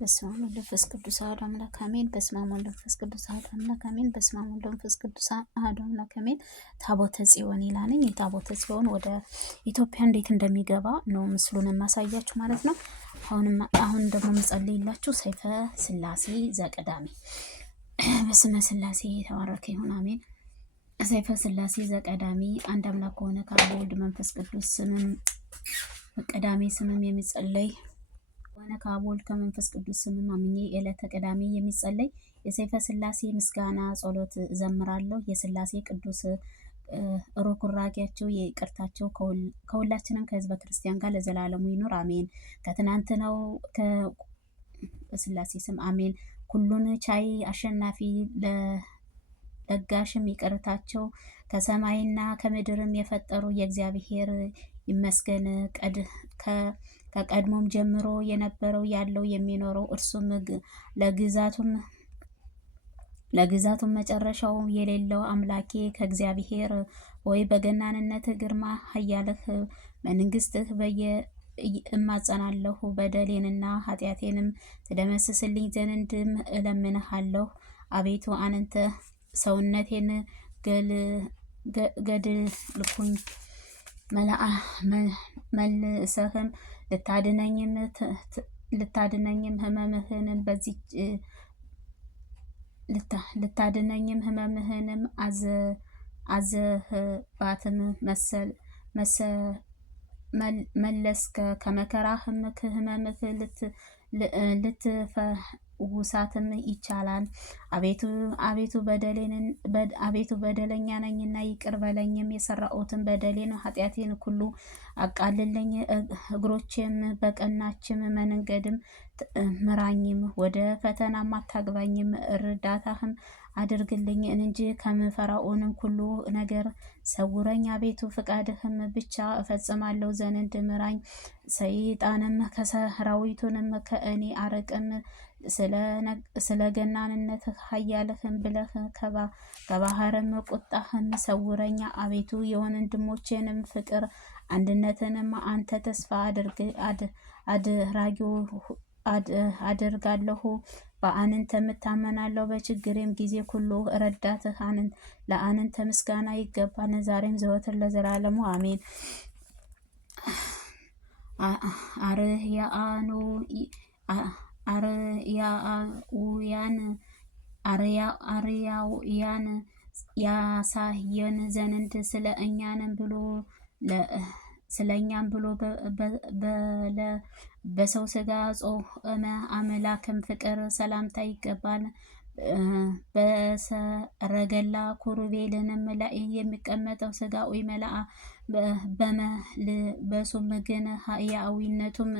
በስመ አብ ወወልድ ወመንፈስ ቅዱስ አሐዱ አምላክ አሜን። በስመ አብ ወወልድ ወመንፈስ ቅዱስ አሐዱ አምላክ አሜን። በስመ አብ ወወልድ ወመንፈስ ቅዱስ አሐዱ አምላክ አሜን። ታቦተ ጽዮን ይላል። የታቦተ ጽዮን ወደ ኢትዮጵያ እንዴት እንደሚገባ ነው ምስሉን የማሳያችሁ ማለት ነው። አሁን ደግሞ የምጸልይላችሁ ሰይፈ ሥላሴ ዘቀዳሚ። በስመ ሥላሴ የተባረከ ይሁን አሜን። ሰይፈ ሥላሴ ዘቀዳሚ አንድ አምላክ ከሆነ ከአብ ወልድ መንፈስ ቅዱስ ስምም ቀዳሜ ስምም የሚጸለይ ሆነ ከአብ ወልድ ከመንፈስ ቅዱስ ስምም አምኜ ዕለተ ቀዳሜ የሚጸለይ የሰይፈ ሥላሴ ምስጋና ጸሎት እዘምራለሁ። የሥላሴ ቅዱስ ሩኩራጌያቸው የይቅርታቸው ከሁላችንም ከህዝበ ክርስቲያን ጋር ለዘላለሙ ይኑር አሜን። ከትናንት ነው በሥላሴ ስም አሜን። ሁሉን ቻይ አሸናፊ ለጋሽም ይቅርታቸው ከሰማይና ከምድርም የፈጠሩ የእግዚአብሔር ይመስገን። ከቀድሞም ጀምሮ የነበረው ያለው የሚኖረው እርሱም ለግዛቱም መጨረሻው የሌለው አምላኬ ከእግዚአብሔር ወይ በገናንነት ግርማ ኃያልህ መንግስትህ እማጸናለሁ። በደሌንና ኃጢአቴንም ትደመስስልኝ ዘንድም እለምንሃለሁ። አቤቱ አንተ ሰውነቴን ገድልኩኝ መልሰህም ልታድነኝም ህመምህንም አዘህባትም መለስከ ከመከራህም ከህመምህ ልትፈውሳትም ይቻላል። አቤቱ በደለኛ ነኝና ይቅር በለኝም። የሰራሁትን በደሌን ኃጢአቴን ሁሉ አቃልልኝ። እግሮቼም በቀናችም መንገድም ምራኝም። ወደ ፈተናም አታግባኝም። እርዳታህም አድርግልኝ እንጂ ከምፈራውንም ሁሉ ነገር ሰውረኝ። አቤቱ ፍቃድህም ብቻ እፈጽማለሁ ዘንድ ምራኝ። ሰይጣንም ከሰራዊቱንም ከእኔ አርቅም። ስለ ገናንነትህ ኃያልህም ብለህ ከባህርም ቁጣህም ሰውረኛ። አቤቱ የወንድሞቼንም ፍቅር አንድነትንም አንተ ተስፋ አድርጋለሁ። በአንተ እታመናለሁ። በችግሬም ጊዜ ሁሉ ረዳትህ ለአንተ ምስጋና ይገባል ዛሬም ዘወትር ለዘላለሙ አሜን። አርያውያን ያሳየን ዘንድ ስለእኛም ብሎ በሰው ስጋ ጾመ አምላክም ፍቅር ሰላምታ ይገባል። በሰረገላ ኩሩቤልንም ላይ የሚቀመጠው ስጋዊ መልአ በመልበሱም ግን ሕያዊነቱም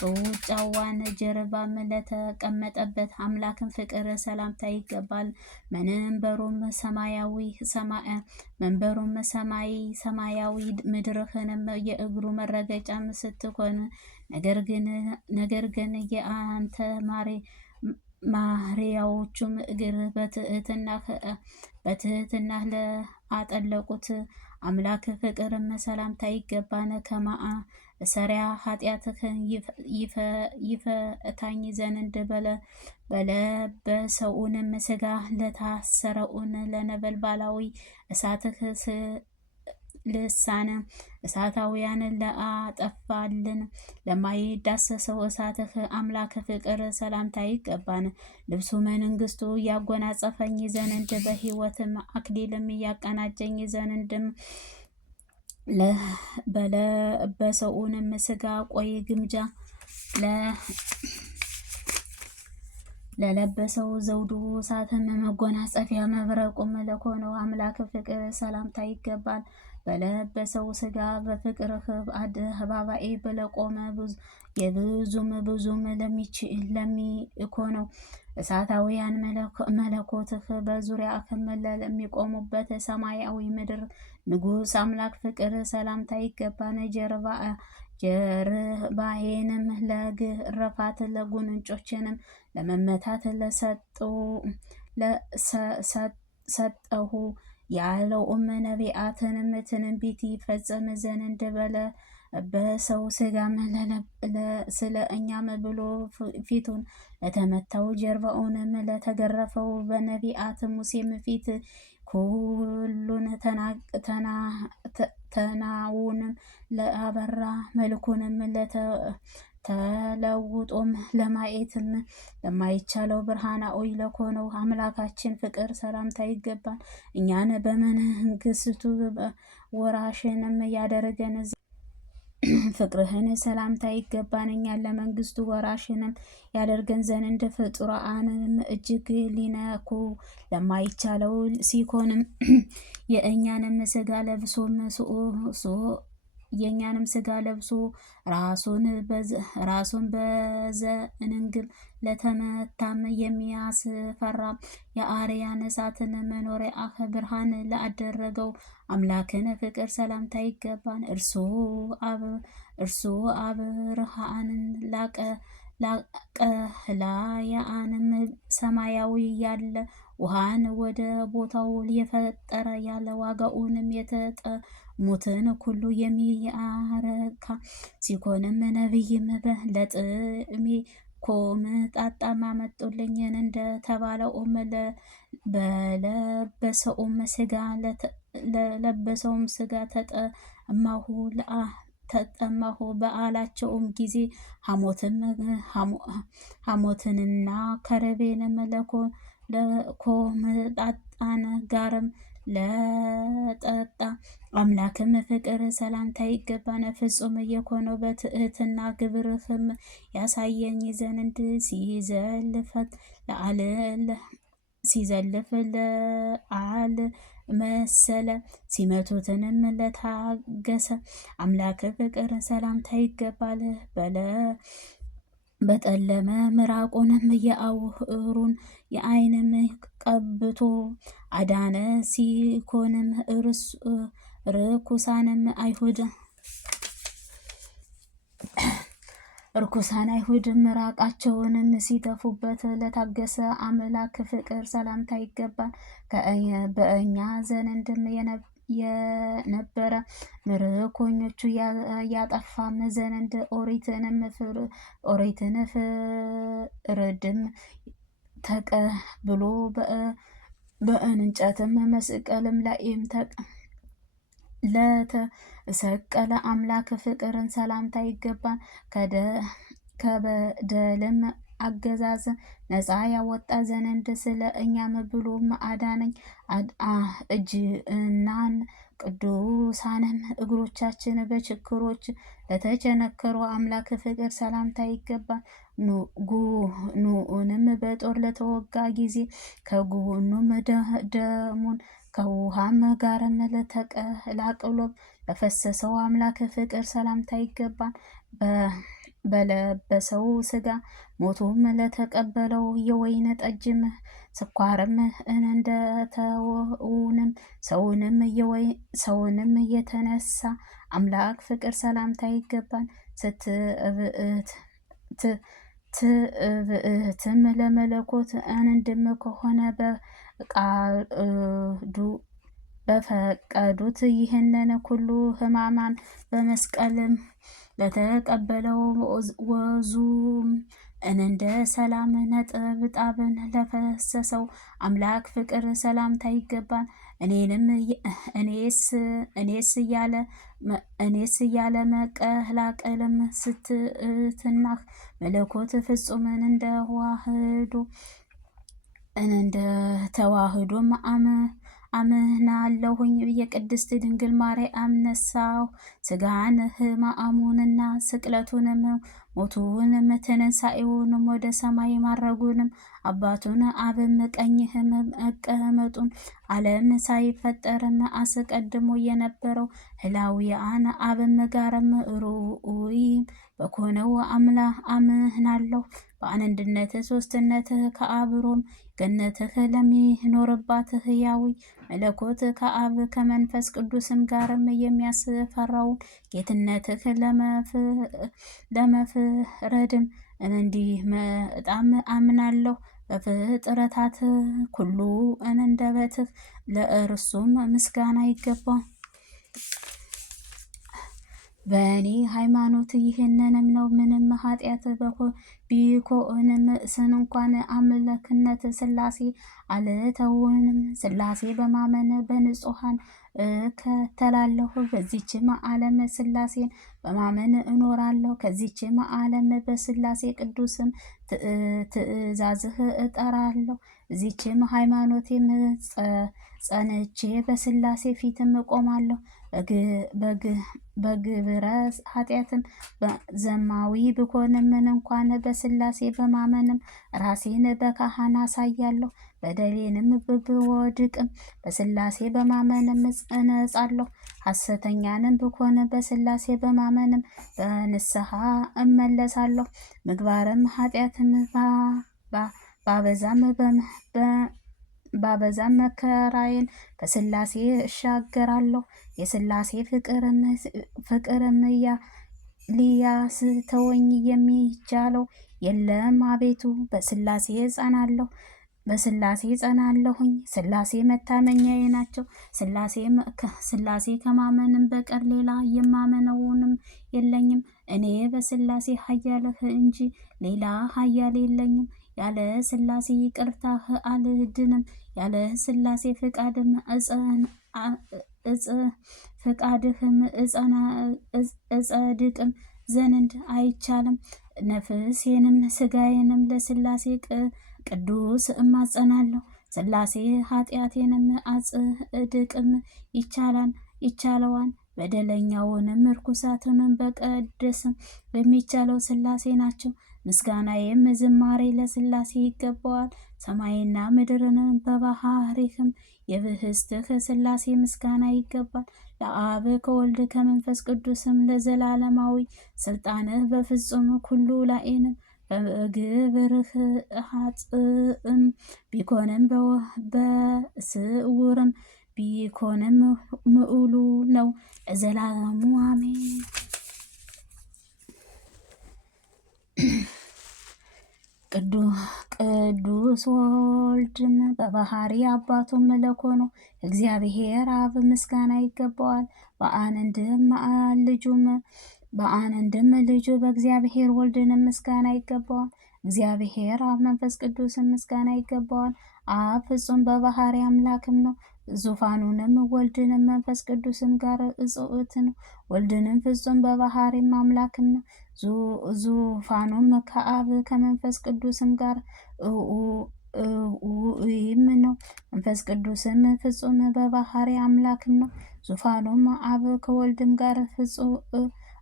በውጫዋን ጀርባም ለተቀመጠበት አምላክም ፍቅር ሰላምታ ይገባል። መንበሩም ሰማያዊ ምድርህንም የእግሩ መረገጫም ስትሆን ነገር ግን የአንተ ማሪያዎቹም እግር በትህትና ለአጠለቁት አምላክ ፍቅርም ሰላምታ ይገባን። ሰሪያ ኃጢአትህን ይፈታኝ ዘንድ በለበሰውንም ስጋ ለታሰረውን ለነበልባላዊ እሳትህ ልሳነ እሳታውያን ለአጠፋልን ለማይዳሰሰው እሳትህ አምላክ ፍቅር ሰላምታ ይገባን። ልብሱ መንግስቱ ያጎናጸፈኝ ዘንድ በሕይወትም አክሊልም ያቀናጀኝ ዘንድም በለበሰውንም ስጋ ቆይ ግምጃ ለለበሰው ዘውዱ እሳትም መጎናጸፊያ መብረቁም ለሆነው አምላክ ፍቅር ሰላምታ ይገባል። በለበሰው ስጋ በፍቅርህ አደባባይ ለቆመ ብዙም ለሚኮነው እሳታውያን መለኮትህ በዙሪያህም ለሚቆሙበት ሰማያዊ ምድር ንጉሥ አምላክ ፍቅር ሰላምታ ይገባን። ጀርባዬንም ለግርፋት ለጉንጮችንም ለመመታት ሰጠሁ ያለውም ነቢያትንም ትንቢት ይፈጸም ዘንድ በሰው ስጋም ስለ እኛም ብሎ ፊቱን ለተመታው ጀርባውንም ለተገረፈው በነቢያት ሙሴም ፊት ሁሉን ተናውንም ለአበራ መልኩንም ተለውጦም ለማየትም ለማይቻለው ብርሃናዊ ለሆነው አምላካችን ፍቅር ሰላምታ ይገባል። እኛን በመንግስቱ ወራሽንም ያደረገን ፍቅርህን ሰላምታ ይገባን። እኛን ለመንግስቱ ወራሽንም ያደርገን ዘንድ ፍጡራንም እጅግ ሊነኩ ለማይቻለው ሲኮንም የእኛንም ስጋ ለብሶም የእኛንም ስጋ ለብሶ ራሱን በዘእንግል ለተመታም የሚያስፈራ የአርያን እሳትን መኖሪያ ብርሃን ላደረገው አምላክን ፍቅር ሰላምታ ይገባን። እርሱ አብርሃንን ላቀላያንም ሰማያዊ ያለ ውሃን ወደ ቦታው የፈጠረ ያለ ዋጋውንም የተጠሙትን ሁሉ የሚያረካ ሲኮንም ነቢይም ለጥሜ ኮምጣጣም አመጡልኝን እንደተባለውም ለለበሰውም ስጋ ተጠማሁ በአላቸውም ጊዜ ሐሞትንና ከረቤንም ለኮምጣጣን ጋርም ለጠጣ አምላክም ፍቅር ሰላምታ ይገባን። ፍጹም የኮነው በትህትና ግብርህም ያሳየኝ ዘንድ ሲዘልፍ ለአል መሰለ ሲመቱትንም ለታገሰ አምላክ ፍቅር ሰላምታ ይገባል። በጠለመ ምራቁንም የአውሩን የዓይንም ቀብቶ አዳነ ሲኮንም ርኩሳን አይሁድ ምራቃቸውንም ሲተፉበት ለታገሰ አምላክ ፍቅር ሰላምታ ይገባል። በእኛ ዘንድም የነበረ ምርኮኞቹ ያጠፋም ዘንድ ኦሪትን ፍርድም ተቀብሎ በእንጨትም መስቀልም ላይም ለተሰቀለ አምላክ ፍቅርን ሰላምታ ይገባል። ከበደልም አገዛዝ ነፃ ያወጣ ዘንድ ስለ እኛም ብሎም አዳነኝ። እጅናን ቅዱሳንም እግሮቻችን በችክሮች ለተቸነከሩ አምላክ ፍቅር ሰላምታ ይገባል። ኑኡንም በጦር ለተወጋ ጊዜ ከጎኑም ደሙን ከውሃም ጋርም ተቀላቅሎ ለፈሰሰው አምላክ ፍቅር ሰላምታ ይገባል። በለበሰው ስጋ ሞቶም ለተቀበለው የወይን ጠጅም ስኳርም እንደተውንም ሰውንም የተነሳ አምላክ ፍቅር ሰላምታ ይገባል። ትዕብእትም ለመለኮት አንድም ከሆነ በፈቀዱት ይህንን ሁሉ ሕማማን በመስቀልም ለተቀበለው ወዙም እንደ ሰላም ነጠብጣብን ለፈሰሰው አምላክ ፍቅር ሰላምታ ይገባል። እኔስ እያለ መቀላቀልም ስትትናህ መለኮት ፍጹምን እንደ ተዋህዶም አምናለሁኝ። የቅድስት ድንግል ማርያም ነሳው ስጋን ሕማሙንና ስቅለቱንም ሞቱንም ትንሣኤውንም ወደ ሰማይ ማረጉንም አባቱን አብም ቀኝህም መቀመጡን ዓለም ሳይፈጠርም አስቀድሞ የነበረው ህላዊያን አብም ጋርም ሩኡይም በኮነው አምናለሁ። በአንድነት ሶስትነት ከአብሮም ገነትህ ለሚኖርባት ሕያዊ መለኮት ከአብ ከመንፈስ ቅዱስም ጋርም የሚያስፈራውን ጌትነትህ ለመፍረድም እንዲህ በጣም አምናለሁ። በፍጥረታት ሁሉ እንደበትህ ለእርሱም ምስጋና ይገባል። በእኔ ሃይማኖት ይህንንም ነው። ምንም ኃጢአት ቢኮንም ስን እንኳን አምላክነት ስላሴ አልተውንም። ስላሴ በማመን በንጹሐን እከተላለሁ። በዚችም ዓለም ስላሴን በማመን እኖራለሁ። ከዚችም ዓለም በስላሴ ቅዱስም ትእዛዝህ እጠራለሁ። እዚችም ሃይማኖቴም ጸንቼ በስላሴ ፊትም እቆማለሁ። በግብረ ኃጢአትም ዘማዊ ብኮንም ምን እንኳን በስላሴ በማመንም ራሴን በካህን አሳያለሁ። በደሌንም ብወድቅም በስላሴ በማመንም እነጻለሁ። ሐሰተኛንም ብኮን በስላሴ በማመንም በንስሐ እመለሳለሁ። ምግባርም ኃጢአትም ባበዛም መከራዬን በስላሴ እሻገራለሁ። የስላሴ ፍቅርም ሊያስተወኝ የሚቻለው የለም። አቤቱ በስላሴ ጸናለሁኝ። ስላሴ መታመኛዬ ናቸው። ስላሴ ከማመንም በቀር ሌላ የማመነውንም የለኝም። እኔ በስላሴ ኃያልህ እንጂ ሌላ ኃያል የለኝም። ያለ ስላሴ ይቅርታህ አልድንም። ያለ ስላሴ ፍቃድህም እጸድቅም ዘንድ አይቻልም። ነፍሴንም ስጋዬንም ለስላሴ ቅዱስ እማጸናለሁ። ስላሴ ኃጢአቴንም አጽድቅም ይቻለዋል። በደለኛውንም ርኩሳትንም በቀደስም በሚቻለው ስላሴ ናቸው። ምስጋናዬም ዝማሬ ለስላሴ ይገባዋል። ሰማይና ምድርን በባህሪህም የብህስትህ ስላሴ ምስጋና ይገባል። ለአብ ከወልድ ከመንፈስ ቅዱስም ለዘላለማዊ ስልጣንህ በፍጹም ኩሉ ላይንም በግብርህ ኃጥእም ቢኮንም በስውርም ቢኮንም ምዑሉ ነው ለዘላለሙ አሜን። ቅዱስ ወልድም በባህሪ አባቱም መለኮ ነው። እግዚአብሔር አብ ምስጋና ይገባዋል። በአንድም ልጁ በእግዚአብሔር ወልድንም ምስጋና ይገባዋል። እግዚአብሔር አብ መንፈስ ቅዱስም ምስጋና ይገባዋል። አብ ፍጹም በባህሪ አምላክም ነው። ዙፋኑንም ወልድንም መንፈስ ቅዱስም ጋር እጽውት ነው። ወልድንም ፍጹም በባህሪም አምላክም ነው። ዙፋኑም ከአብ ከመንፈስ ቅዱስም ጋር እውይም ነው። መንፈስ ቅዱስም ፍጹም በባህሪ አምላክም ነው። ዙፋኑም አብ ከወልድም ጋር ፍጹም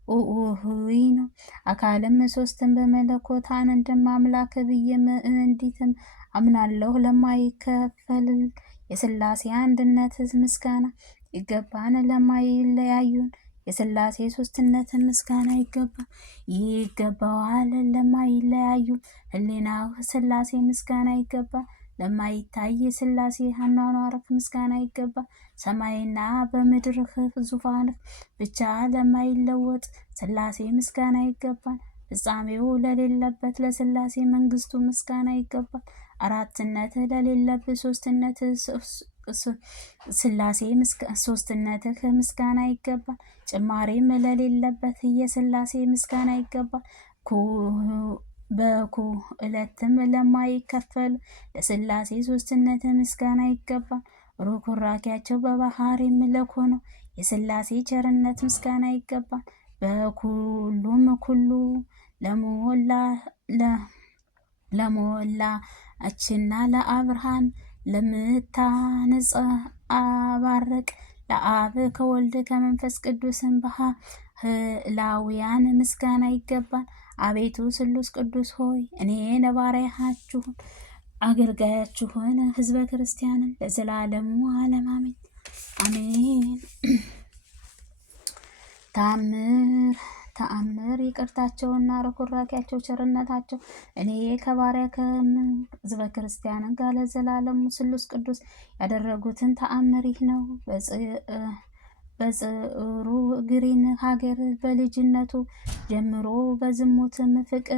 ውህይ ነው። አካልም ሶስትም በመለኮት አንድም አምላክ ብዬም እንዲትም አምናለሁ። ለማይከፈል የስላሴ አንድነት ምስጋና ይገባን። ለማይለያዩን የስላሴ ሶስትነት ምስጋና ይገባዋል። ለማይለያዩ ህሊና ስላሴ ምስጋና ይገባል። ለማይታይ ስላሴ አኗኗርህ ምስጋና ይገባል። ሰማይና በምድርህ ዙፋንህ ብቻ ለማይለወጥ ስላሴ ምስጋና ይገባል። ፍጻሜው ለሌለበት ለስላሴ መንግስቱ ምስጋና ይገባል። አራትነት ለሌለበት ሶስትነት ስላሴ ሶስትነትህ ምስጋና ይገባል። ጭማሬም ለሌለበት የስላሴ ምስጋና ይገባል። በኩዕለትም ለማይከፈል ለስላሴ ሶስትነት ምስጋና ይገባል። ሩኩራኪያቸው በባህሪም ለኮ ነው። የስላሴ ቸርነት ምስጋና ይገባል። በኩሉም ኩሉ ለሞላችና ለአብርሃን ለምታነጽ አባርቅ ለአብ ከወልድ ከመንፈስ ቅዱስን ባህላውያን ምስጋና ይገባል። አቤቱ ስሉስ ቅዱስ ሆይ እኔ ባሪያችሁን አገልጋያችሁን ህዝበ ክርስቲያንን ለዘላለሙ ዓለም አሜን አሜን። ተአምር ይቅርታቸውና ርኩራኪያቸው ቸርነታቸው እኔ ከባሪያ ህዝበ ክርስቲያንን ጋር ለዘላለሙ ስሉስ ቅዱስ ያደረጉትን ተአምር ይህ ነው። በጽሩ ግሪን ሀገር በልጅነቱ ጀምሮ በዝሙትም ፍቅር